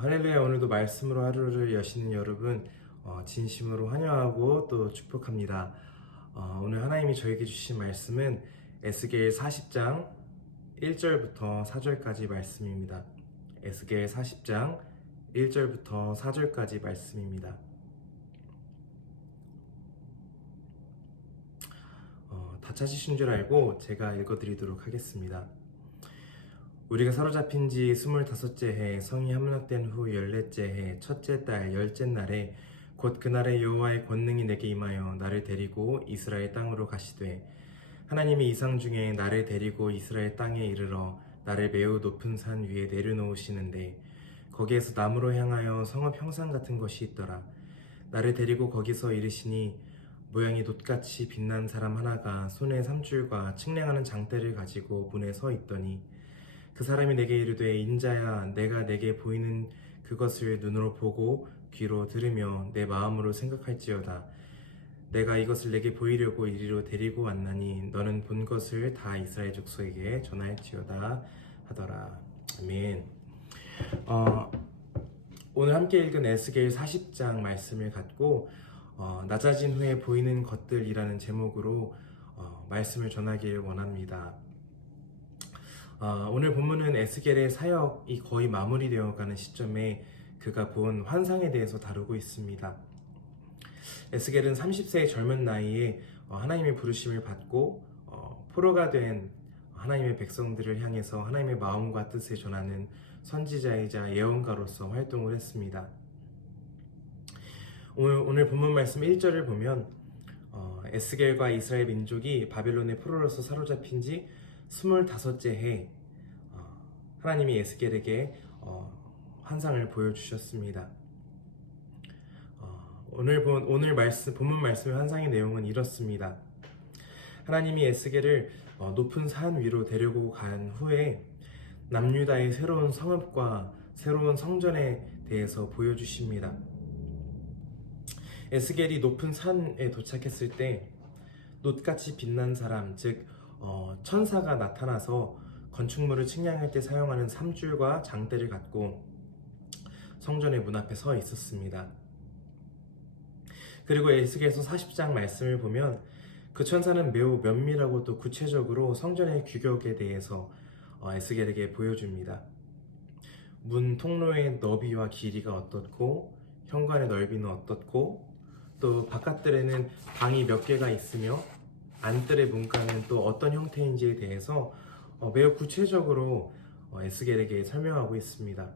할렐루야. 오늘도 말씀으로 하루를 여시는 여러분 진심으로 환영하고 또 축복합니다. 오늘 하나님이 저에게 주신 말씀은 에스겔 40장 1절부터 4절까지 말씀입니다. 에스겔 40장 1절부터 4절까지 말씀입니다. 다 찾으신 줄 알고 제가 읽어드리도록 하겠습니다. 우리가 사로잡힌 지 25째 해 성이 함락된 후 14째 해 첫째 달 10째 날에 곧 그날에 여호와의 권능이 내게 임하여 나를 데리고 이스라엘 땅으로 가시되 하나님이 이상 중에 나를 데리고 이스라엘 땅에 이르러 나를 매우 높은 산 위에 내려놓으시는데 거기에서 나무로 향하여 성읍 형상 같은 것이 있더라. 나를 데리고 거기서 이르시니 모양이 놋같이 빛난 사람 하나가 손에 삼줄과 측량하는 장대를 가지고 문에 서 있더니 그 사람이 내게 이르되 인자야 내가 내게 보이는 그것을 눈으로 보고 귀로 들으며 내 마음으로 생각할지어다. 내가 이것을 내게 보이려고 이리로 데리고 왔나니 너는 본 것을 다 이스라엘 족속에게 전할지어다 하더라. 아멘. 오늘 함께 읽은 에스겔 40장 말씀을 갖고 낮아진 후에 보이는 것들이라는 제목으로 말씀을 전하길 원합니다. 오늘 본문은 에스겔의 사역이 거의 마무리되어 가는 시점에 그가 본 환상에 대해서 다루고 있습니다. 에스겔은 30세의 젊은 나이에 하나님의 부르심을 받고 포로가 된 하나님의 백성들을 향해서 하나님의 마음과 뜻을 전하는 선지자이자 예언가로서 활동을 했습니다. 오늘 본문 말씀 1절을 보면 에스겔과 이스라엘 민족이 바벨론의 포로로서 사로잡힌 지 25째 해 하나님이 에스겔에게 환상을 보여주셨습니다. 오늘 본문 말씀의 환상의 내용은 이렇습니다. 하나님이 에스겔을 높은 산 위로 데리고 간 후에 남유다의 새로운 성읍과 새로운 성전에 대해서 보여주십니다. 에스겔이 높은 산에 도착했을 때 놋같이 빛난 사람, 즉 천사가 나타나서 건축물을 측량할 때 사용하는 삼줄과 장대를 갖고 성전의 문 앞에 서 있었습니다. 그리고 에스겔서 40장 말씀을 보면 그 천사는 매우 면밀하고 또 구체적으로 성전의 규격에 대해서 에스겔에게 보여줍니다. 문 통로의 너비와 길이가 어떻고 현관의 넓이는 어떻고 또 바깥들에는 방이 몇 개가 있으며 안뜰의 문간은 또 어떤 형태인지에 대해서 매우 구체적으로 에스겔에게 설명하고 있습니다.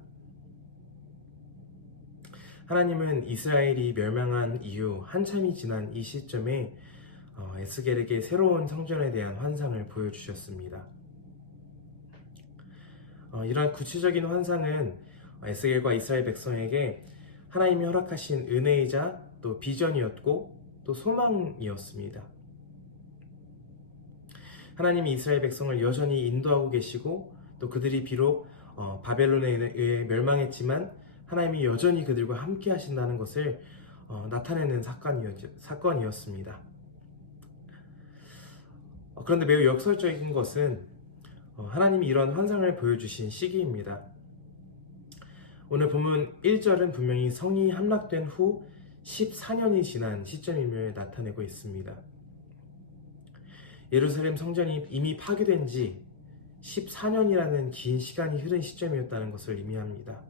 하나님은 이스라엘이 멸망한 이후 한참이 지난 이 시점에 에스겔에게 새로운 성전에 대한 환상을 보여주셨습니다. 이러한 구체적인 환상은 에스겔과 이스라엘 백성에게 하나님이 허락하신 은혜이자 또 비전이었고 또 소망이었습니다. 하나님이 이스라엘 백성을 여전히 인도하고 계시고 또 그들이 비록 바벨론에 의해 멸망했지만 하나님이 여전히 그들과 함께 하신다는 것을 나타내는 사건이었습니다. 그런데 매우 역설적인 것은 하나님이 이런 환상을 보여주신 시기입니다. 오늘 본문 1절은 분명히 성이 함락된 후 14년이 지난 시점임을 나타내고 있습니다. 예루살렘 성전이 이미 파괴된 지 14년이라는 긴 시간이 흐른 시점이었다는 것을 의미합니다.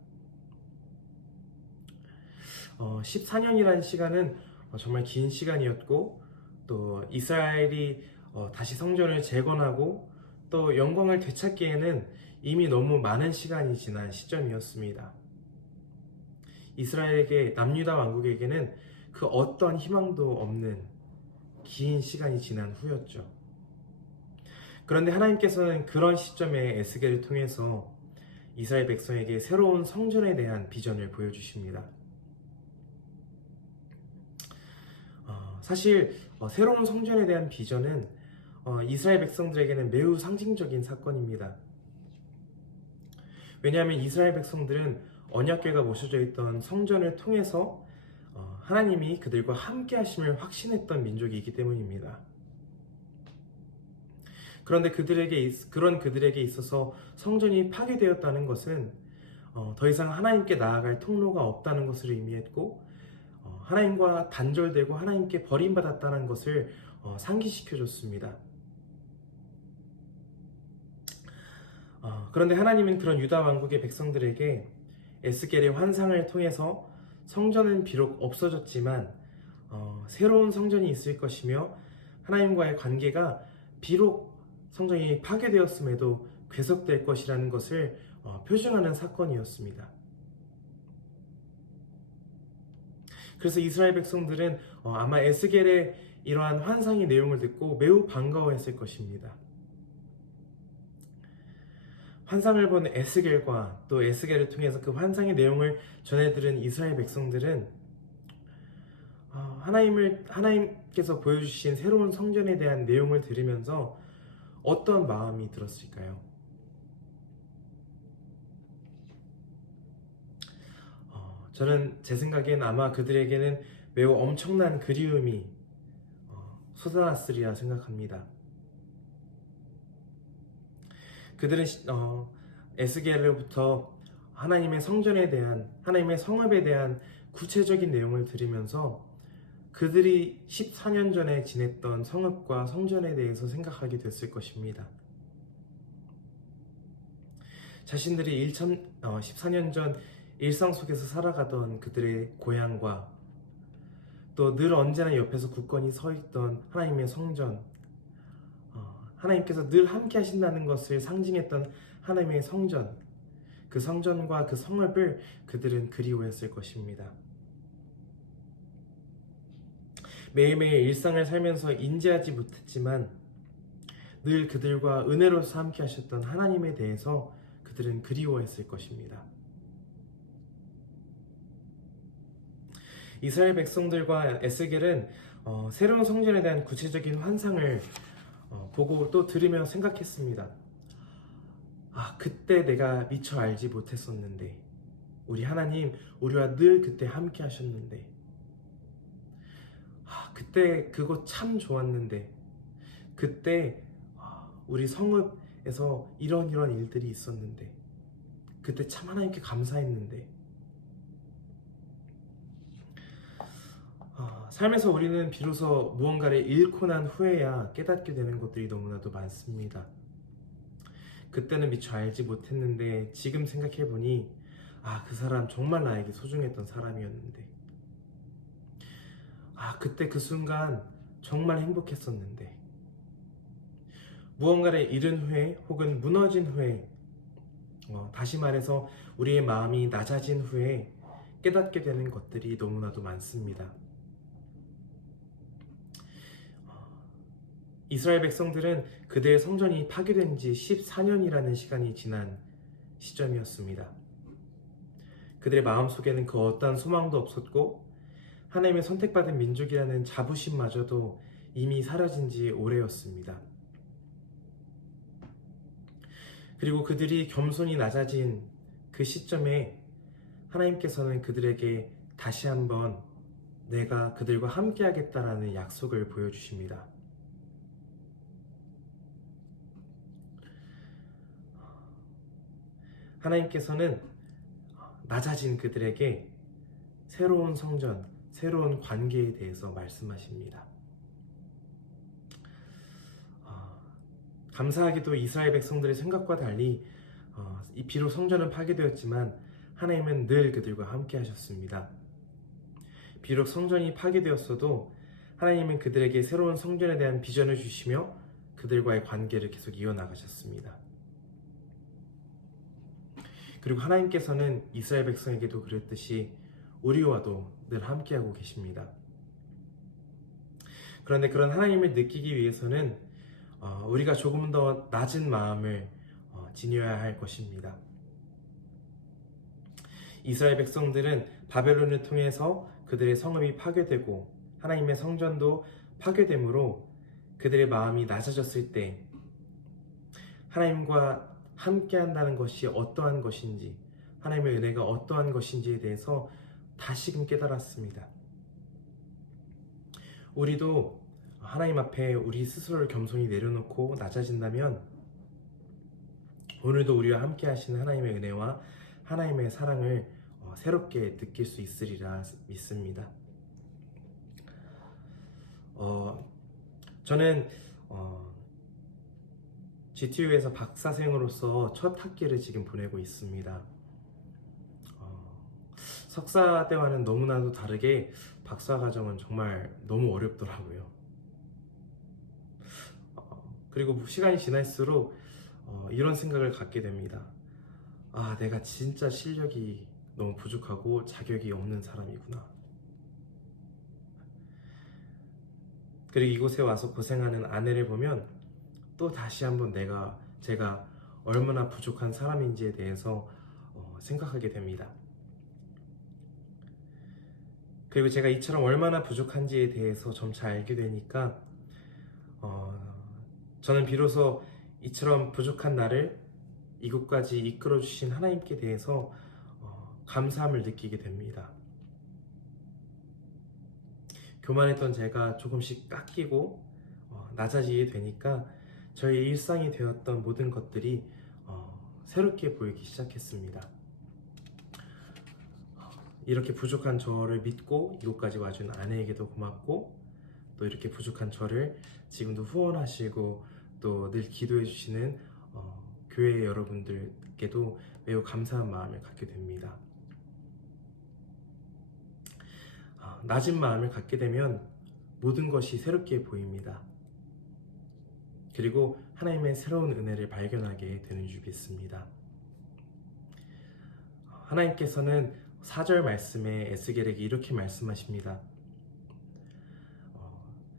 14년이라는 시간은 정말 긴 시간이었고 또 이스라엘이 다시 성전을 재건하고 또 영광을 되찾기에는 이미 너무 많은 시간이 지난 시점이었습니다. 이스라엘에게 남유다 왕국에게는 그 어떤 희망도 없는 긴 시간이 지난 후였죠. 그런데 하나님께서는 그런 시점에 에스겔을 통해서 이스라엘 백성에게 새로운 성전에 대한 비전을 보여주십니다. 사실 새로운 성전에 대한 비전은 이스라엘 백성들에게는 매우 상징적인 사건입니다. 왜냐하면 이스라엘 백성들은 언약궤가 모셔져 있던 성전을 통해서 하나님이 그들과 함께 하심을 확신했던 민족이기 때문입니다. 그런데 그런 그들에게 있어서 성전이 파괴되었다는 것은 더 이상 하나님께 나아갈 통로가 없다는 것을 의미했고, 하나님과 단절되고 하나님께 버림받았다는 것을 상기시켜줬습니다. 그런데 하나님은 그런 유다 왕국의 백성들에게 에스겔의 환상을 통해서 성전은 비록 없어졌지만 새로운 성전이 있을 것이며 하나님과의 관계가 비록 성전이 파괴되었음에도 괴속될 것이라는 것을 표징하는 사건이었습니다. 그래서 이스라엘 백성들은 아마 에스겔의 이러한 환상의 내용을 듣고 매우 반가워했을 것입니다. 환상을 본 에스겔과 또 에스겔을 통해서 그 환상의 내용을 전해들은 이스라엘 백성들은 하나님께서 보여주신 새로운 성전에 대한 내용을 들으면서 어떤 마음이 들었을까요? 저는 제 생각엔 아마 그들에게는 매우 엄청난 그리움이 솟아났으리라 생각합니다. 그들은 에스겔로부터 하나님의 성전에 대한, 하나님의 성읍에 대한 구체적인 내용을 들으면서 그들이 14년 전에 지냈던 성읍과 성전에 대해서 생각하게 됐을 것입니다. 자신들이 14년 전 일상 속에서 살아가던 그들의 고향과 또 늘 언제나 옆에서 굳건히 서 있던 하나님의 성전, 하나님께서 늘 함께 하신다는 것을 상징했던 하나님의 성전, 그 성전과 그 성읍을 그들은 그리워했을 것입니다. 매일매일 일상을 살면서 인지하지 못했지만 늘 그들과 은혜로서 함께 하셨던 하나님에 대해서 그들은 그리워했을 것입니다. 이스라엘 백성들과 에스겔은 새로운 성전에 대한 구체적인 환상을 보고 또 들으며 생각했습니다. 그때 내가 미처 알지 못했었는데, 우리 하나님 우리와 늘 그때 함께 하셨는데, 그때 그거 참 좋았는데, 그때 우리 성읍에서 이런 일들이 있었는데, 그때 참 하나님께 감사했는데. 삶에서 우리는 비로소 무언가를 잃고 난 후에야 깨닫게 되는 것들이 너무나도 많습니다. 그때는 미처 알지 못했는데 지금 생각해보니 그 사람 정말 나에게 소중했던 사람이었는데, 그때 그 순간 정말 행복했었는데, 무언가를 잃은 후에 혹은 무너진 후에, 다시 말해서 우리의 마음이 낮아진 후에 깨닫게 되는 것들이 너무나도 많습니다. 이스라엘 백성들은 그들의 성전이 파괴된 지 14년이라는 시간이 지난 시점이었습니다. 그들의 마음속에는 그 어떠한 소망도 없었고 하나님의 선택받은 민족이라는 자부심마저도 이미 사라진 지 오래였습니다. 그리고 그들이 겸손히 낮아진 그 시점에 하나님께서는 그들에게 다시 한번 내가 그들과 함께 하겠다라는 약속을 보여주십니다. 하나님께서는 낮아진 그들에게 새로운 성전, 새로운 관계에 대해서 말씀하십니다. 감사하게도 이스라엘 백성들의 생각과 달리 비록 성전은 파괴되었지만 하나님은 늘 그들과 함께 하셨습니다. 비록 성전이 파괴되었어도 하나님은 그들에게 새로운 성전에 대한 비전을 주시며 그들과의 관계를 계속 이어나가셨습니다. 그리고 하나님께서는 이스라엘 백성에게도 그랬듯이 우리와도 늘 함께하고 계십니다. 그런데 그런 하나님을 느끼기 위해서는 우리가 조금 더 낮은 마음을 지녀야 할 것입니다. 이스라엘 백성들은 바벨론을 통해서 그들의 성읍이 파괴되고 하나님의 성전도 파괴되므로 그들의 마음이 낮아졌을 때 하나님과 함께 한다는 것이 어떠한 것인지, 하나님의 은혜가 어떠한 것인지에 대해서 다시금 깨달았습니다. 우리도 하나님 앞에 우리 스스로를 겸손히 내려놓고 낮아진다면 오늘도 우리와 함께 하시는 하나님의 은혜와 하나님의 사랑을 새롭게 느낄 수 있으리라 믿습니다. 저는 GTU에서 박사생으로서 첫 학기를 지금 보내고 있습니다. 석사 때와는 너무나도 다르게 박사 과정은 정말 너무 어렵더라고요. 그리고 시간이 지날수록 이런 생각을 갖게 됩니다. 아, 내가 진짜 실력이 너무 부족하고 자격이 없는 사람이구나. 그리고 이곳에 와서 고생하는 아내를 보면 또 다시 한번 제가 얼마나 부족한 사람인지에 대해서 생각하게 됩니다. 그리고 제가 이처럼 얼마나 부족한지에 대해서 점차 알게 되니까 저는 비로소 이처럼 부족한 나를 이곳까지 이끌어 주신 하나님께 대해서 감사함을 느끼게 됩니다. 교만했던 제가 조금씩 깎이고 낮아지게 되니까 저의 일상이 되었던 모든 것들이 새롭게 보이기 시작했습니다. 이렇게 부족한 저를 믿고 이곳까지 와준 아내에게도 고맙고, 또 이렇게 부족한 저를 지금도 후원하시고 또 늘 기도해 주시는 교회 여러분들께도 매우 감사한 마음을 갖게 됩니다. 낮은 마음을 갖게 되면 모든 것이 새롭게 보입니다. 그리고 하나님의 새로운 은혜를 발견하게 되는 줄 믿습니다. 하나님께서는 4절 말씀에 에스겔에게 이렇게 말씀하십니다.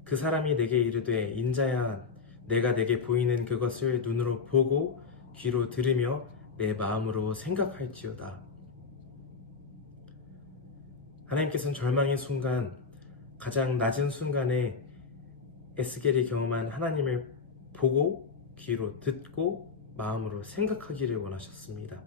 그 사람이 내게 이르되 인자야, 내가 내게 보이는 그것을 눈으로 보고 귀로 들으며 내 마음으로 생각할지어다. 하나님께서는 절망의 순간, 가장 낮은 순간에 에스겔이 경험한 하나님을 보고 귀로 듣고 마음으로 생각하기를 원하셨습니다.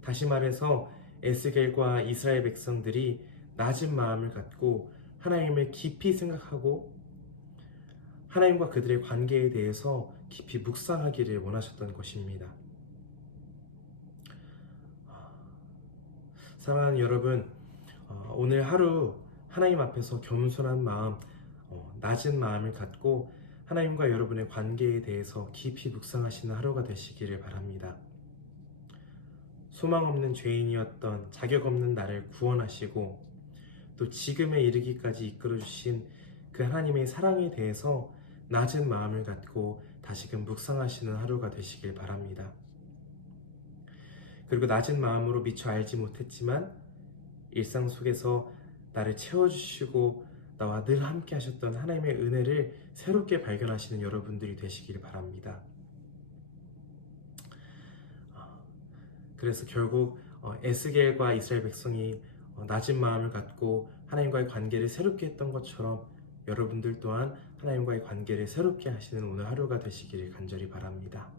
다시 말해서 에스겔과 이스라엘 백성들이 낮은 마음을 갖고 하나님을 깊이 생각하고 하나님과 그들의 관계에 대해서 깊이 묵상하기를 원하셨던 것입니다. 사랑하는 여러분, 오늘 하루 하나님 앞에서 겸손한 마음, 낮은 마음을 갖고 하나님과 여러분의 관계에 대해서 깊이 묵상하시는 하루가 되시기를 바랍니다. 소망 없는 죄인이었던 자격 없는 나를 구원하시고 또 지금에 이르기까지 이끌어주신 그 하나님의 사랑에 대해서 낮은 마음을 갖고 다시금 묵상하시는 하루가 되시길 바랍니다. 그리고 낮은 마음으로 미처 알지 못했지만 일상 속에서 나를 채워주시고 나와 늘 함께 하셨던 하나님의 은혜를 새롭게 발견하시는 여러분들이 되시길 바랍니다. 그래서 결국 에스겔과 이스라엘 백성이 낮은 마음을 갖고 하나님과의 관계를 새롭게 했던 것처럼 여러분들 또한 하나님과의 관계를 새롭게 하시는 오늘 하루가 되시기를 간절히 바랍니다.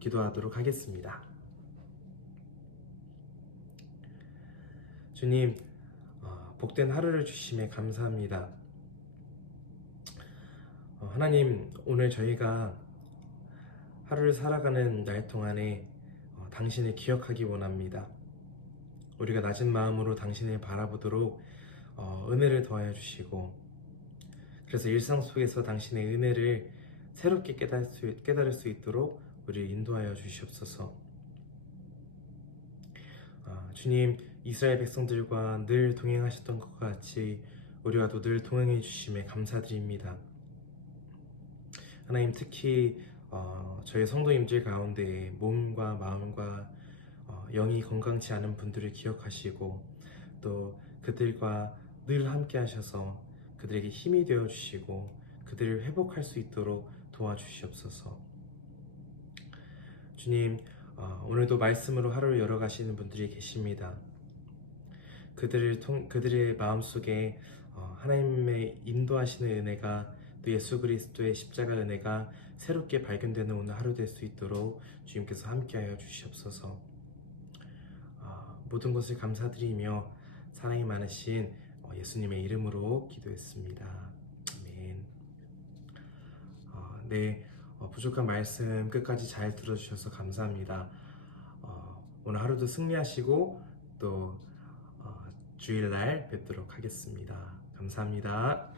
기도하도록 하겠습니다. 주님, 복된 하루를 주심에 감사합니다. 하나님, 오늘 저희가 하루를 살아가는 날 동안에 당신을 기억하기 원합니다. 우리가 낮은 마음으로 당신을 바라보도록 은혜를 더하여 주시고, 그래서 일상 속에서 당신의 은혜를 새롭게 깨달을 수 있도록 우리를 인도하여 주시옵소서. 주님, 이스라엘 백성들과 늘 동행하셨던 것과 같이 우리와도 늘 동행해 주심에 감사드립니다. 하나님, 특히 저희 성도님들 가운데 몸과 마음과 영이 건강치 않은 분들을 기억하시고 또 그들과 늘 함께 하셔서 그들에게 힘이 되어 주시고 그들을 회복할 수 있도록 도와주시옵소서. 주님, 오늘도 말씀으로 하루를 열어가시는 분들이 계십니다. 그들의 마음속에 하나님의 인도하시는 은혜가, 또 예수 그리스도의 십자가 은혜가 새롭게 발견되는 오늘 하루 될 수 있도록 주님께서 함께하여 주시옵소서. 모든 것을 감사드리며 사랑이 많으신 예수님의 이름으로 기도했습니다. 아멘. 네, 부족한 말씀 끝까지 잘 들어주셔서 감사합니다. 오늘 하루도 승리하시고 또 주일날 뵙도록 하겠습니다. 감사합니다.